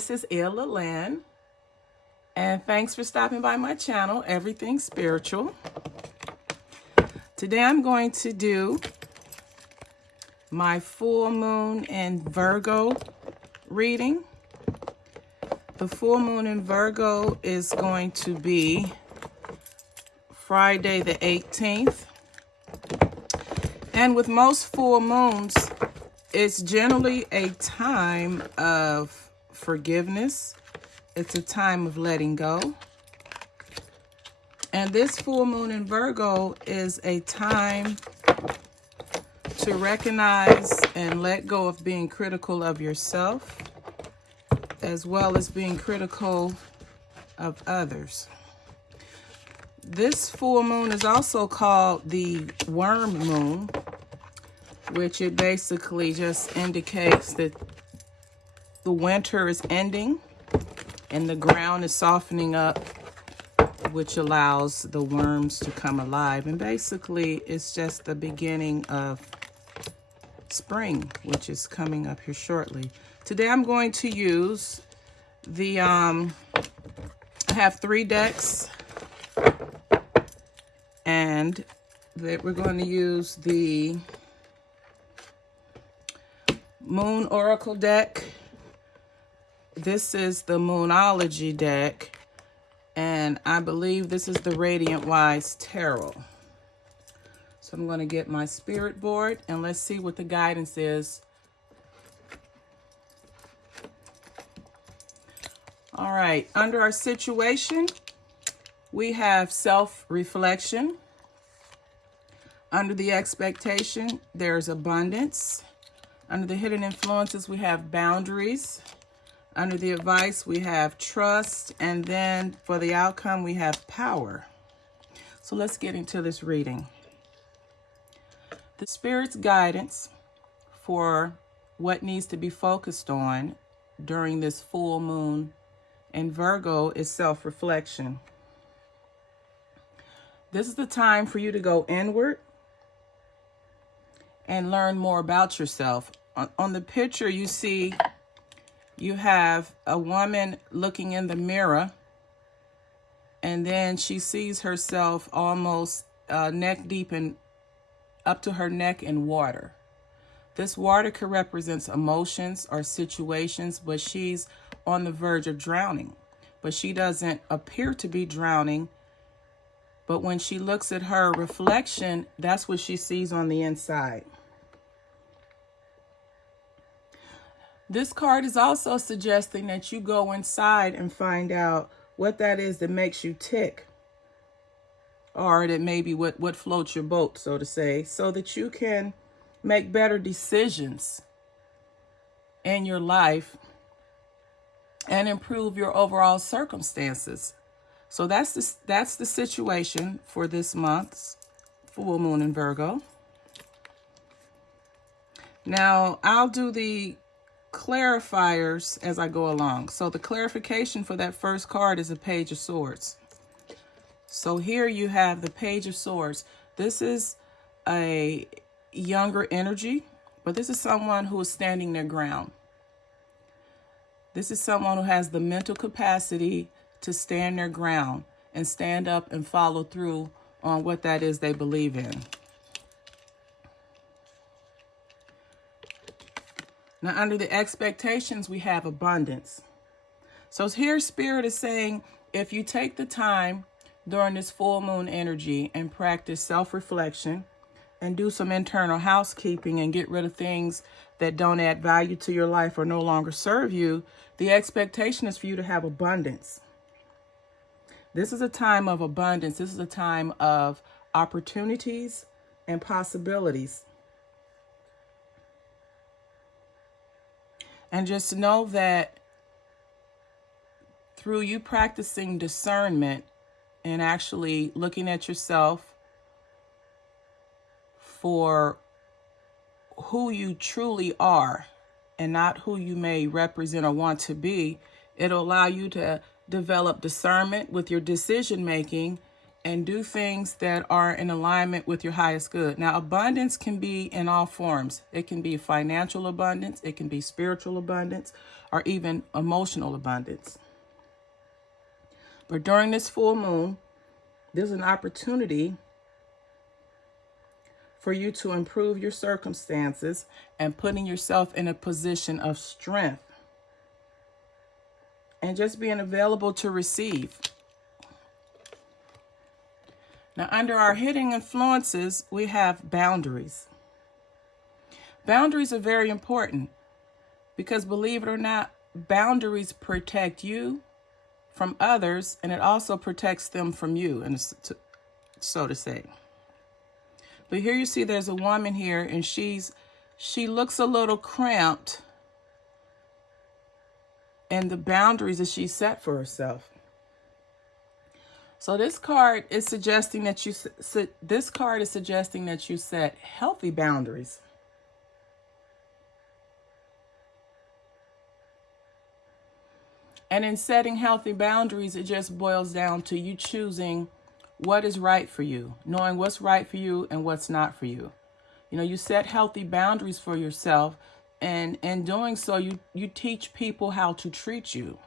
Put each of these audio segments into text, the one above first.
This is Illa Lynn, and thanks for stopping by my channel, Everything Spiritual. Today I'm going to do my full moon in Virgo reading. The full moon in Virgo is going to be Friday the 18th. And with most full moons, it's generally a time of forgiveness. It's a time of letting go. And this full moon in Virgo is a time to recognize and let go of being critical of yourself, as well as being critical of others. This full moon is also called the worm moon, which it basically just indicates that the winter is ending and the ground is softening up, which allows the worms to come alive. And basically, it's just the beginning of spring, which is coming up here shortly. Today, I'm going to use the, I have 3 decks, and that we're going to use the Moon Oracle deck. This is the Moonology deck, and I believe this is the Radiant Wise Tarot. So I'm going to get my spirit board, and let's see what the guidance is. All right, under our situation, we have self-reflection. Under the expectation, there's abundance. Under the hidden influences, we have boundaries. Under the advice, we have trust. And then for the outcome, we have power. So let's get into this reading. The Spirit's guidance for what needs to be focused on during this full moon in Virgo is self-reflection. This is the time for you to go inward and learn more about yourself. On the picture, you see you have a woman looking in the mirror, and then she sees herself almost neck deep and up to her neck in water. This water could represent emotions or situations, but she's on the verge of drowning. But she doesn't appear to be drowning. But when she looks at her reflection, that's what she sees on the inside. This card is also suggesting that you go inside and find out what that is that makes you tick, or that maybe what floats your boat, so to say, so that you can make better decisions in your life and improve your overall circumstances. So that's the situation for this month's full moon in Virgo. Now, I'll do the clarifiers as I go along. So the clarification for that first card is a Page of Swords. So here you have the Page of Swords. This is a younger energy, but this is someone who is standing their ground. This is someone who has the mental capacity to stand their ground and stand up and follow through on what that is they believe in. Now, under the expectations, we have abundance. So here, Spirit is saying, if you take the time during this full moon energy and practice self-reflection and do some internal housekeeping and get rid of things that don't add value to your life or no longer serve you, the expectation is for you to have abundance. This is a time of abundance. This is a time of opportunities and possibilities. And just know that through you practicing discernment and actually looking at yourself for who you truly are and not who you may represent or want to be, it'll allow you to develop discernment with your decision making and do things that are in alignment with your highest good. Now, abundance can be in all forms. It can be financial abundance. It can be spiritual abundance. or even emotional abundance. But during this full moon, there's an opportunity for you to improve your circumstances and putting yourself in a position of strength and just being available to receive. Now, under our hidden influences, we have boundaries. Boundaries are very important because, believe it or not, boundaries protect you from others, and it also protects them from you, and so to say. But here you see there's a woman here, and she looks a little cramped in the boundaries that she set for herself. So this card is suggesting that you set healthy boundaries. And in setting healthy boundaries, it just boils down to you choosing what is right for you, knowing what's right for you and what's not for you. You know, you set healthy boundaries for yourself, and in doing so, you teach people how to treat you.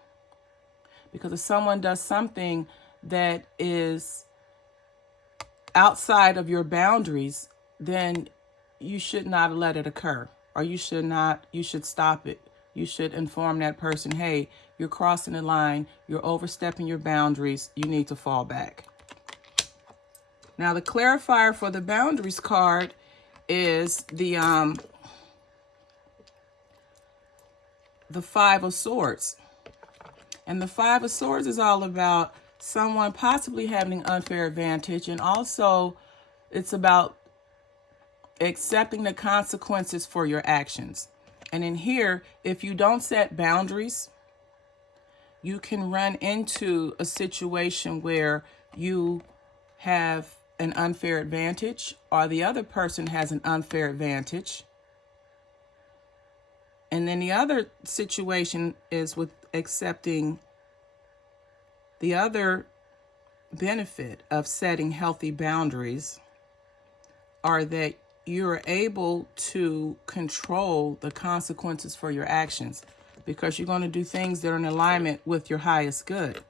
Because if someone does something that is outside of your boundaries, then you should not let it occur, or you should stop it. You should inform that person, hey, you're crossing the line, you're overstepping your boundaries, you need to fall back. Now, the clarifier for the boundaries card is the Five of Swords. And the Five of Swords is all about someone possibly having an unfair advantage, and also it's about accepting the consequences for your actions. And in here, if you don't set boundaries, you can run into a situation where you have an unfair advantage, or the other person has an unfair advantage. And then the other situation is with accepting the other benefit of setting healthy boundaries, are that you're able to control the consequences for your actions, because you're going to do things that are in alignment with your highest good.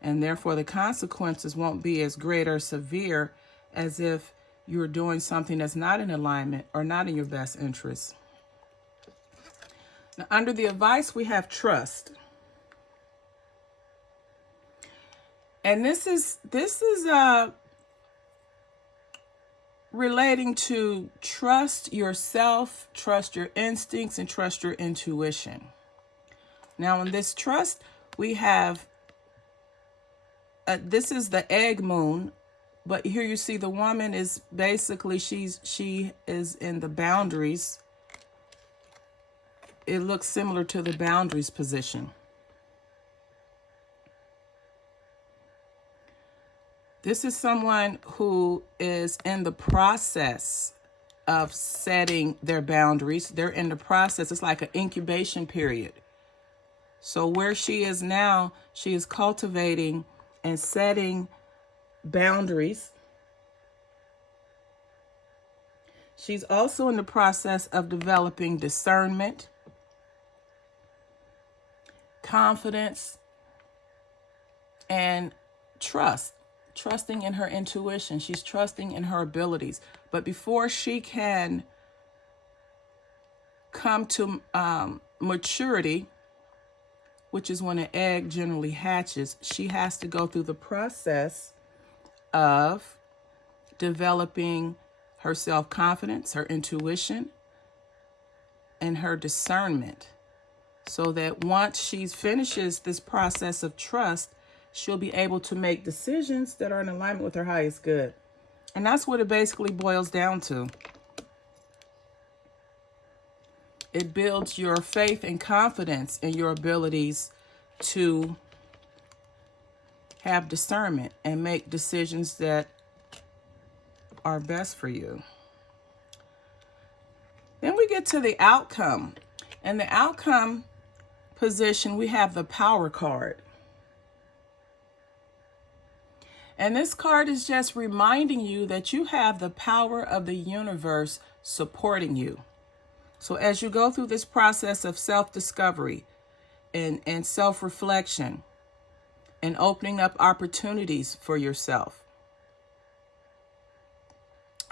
And therefore, the consequences won't be as great or severe as if you're doing something that's not in alignment or not in your best interest. Now, under the advice, we have trust. And this is relating to trust yourself, trust your instincts, and trust your intuition. Now, in this trust, we have, this is the egg moon, but here you see the woman is basically, she is in the boundaries. It looks similar to the boundaries position. This is someone who is in the process of setting their boundaries. They're in the process. It's like an incubation period. So where she is now, she is cultivating and setting boundaries. She's also in the process of developing discernment, confidence, and trust. Trusting in her intuition. She's trusting in her abilities. But before she can come to maturity, which is when an egg generally hatches, she has to go through the process of developing her self-confidence, her intuition, and her discernment, so that once she finishes this process of trust, she'll be able to make decisions that are in alignment with her highest good. And that's what it basically boils down to. It builds your faith and confidence in your abilities to have discernment and make decisions that are best for you. Then we get to the outcome. In the outcome position, we have the Power card. And this card is just reminding you that you have the power of the universe supporting you. So as you go through this process of self-discovery, and self-reflection and opening up opportunities for yourself.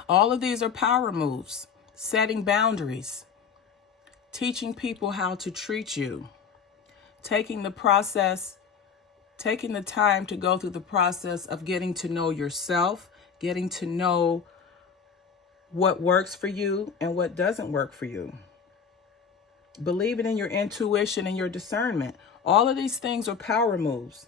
All of these are power moves, setting boundaries, teaching people how to treat you, taking the time to go through the process of getting to know yourself, getting to know what works for you and what doesn't work for you. Believing in your intuition and your discernment. All of these things are power moves.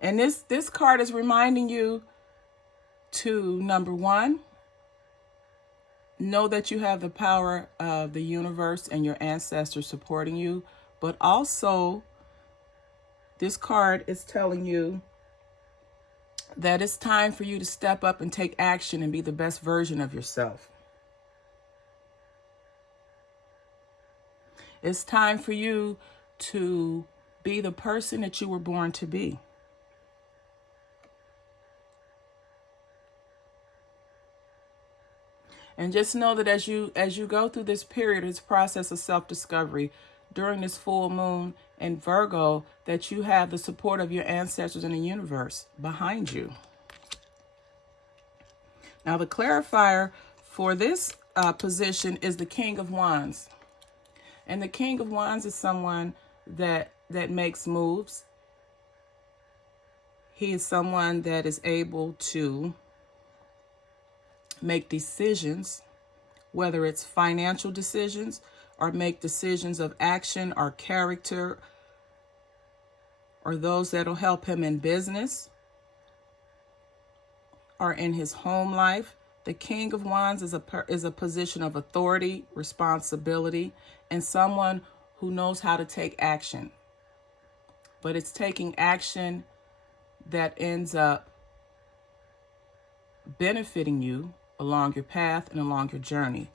And this card is reminding you to, number one, know that you have the power of the universe and your ancestors supporting you. But also, this card is telling you that it's time for you to step up and take action and be the best version of yourself. It's time for you to be the person that you were born to be. And just know that as you go through this period, this process of self-discovery during this full moon in Virgo, that you have the support of your ancestors in the universe behind you. Now, the clarifier for this position is the King of Wands. And the King of Wands is someone that makes moves. He is someone that is able to make decisions, whether it's financial decisions or make decisions of action or character, or those that'll help him in business or in his home life. The King of Wands is a position of authority, responsibility, and someone who knows how to take action. But it's taking action that ends up benefiting you along your path and along your journey.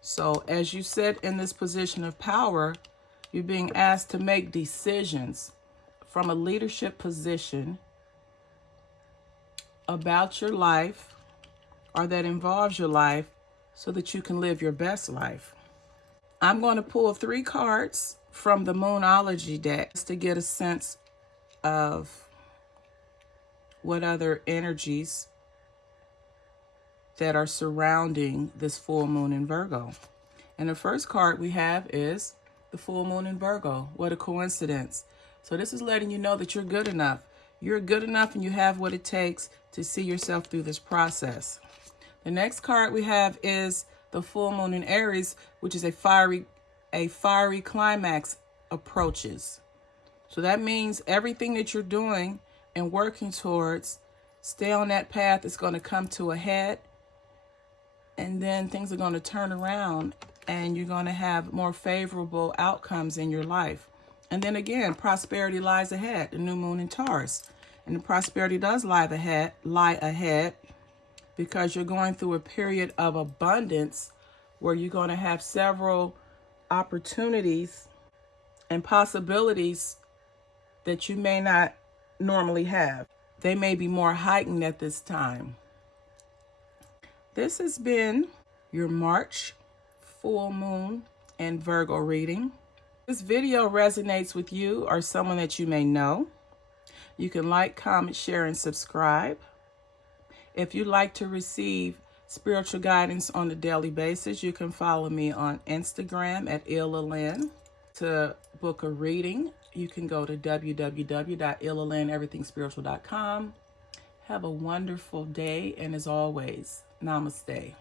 So as you sit in this position of power, you're being asked to make decisions from a leadership position about your life, or that involves your life, so that you can live your best life. I'm going to pull 3 cards from the Moonology deck to get a sense of what other energies that are surrounding this full moon in Virgo. And the first card we have is the full moon in Virgo. What a coincidence. So this is letting you know that you're good enough. You're good enough and you have what it takes to see yourself through this process. The next card we have is the full moon in Aries, which is a fiery climax approaches. So that means everything that you're doing and working towards, stay on that path. It's going to come to a head. And then things are going to turn around and you're going to have more favorable outcomes in your life. And then again, prosperity lies ahead, the new moon in Taurus. And the prosperity does lie ahead because you're going through a period of abundance where you're going to have several opportunities and possibilities that you may not normally have. They may be more heightened at this time. This has been your March full moon and Virgo reading. If this video resonates with you or someone that you may know, you can like, comment, share, and subscribe. If you'd like to receive spiritual guidance on a daily basis, you can follow me on Instagram at illalyn. To book a reading, you can go to www.illalyn.everythingspiritual.com. Have a wonderful day, and as always, namaste.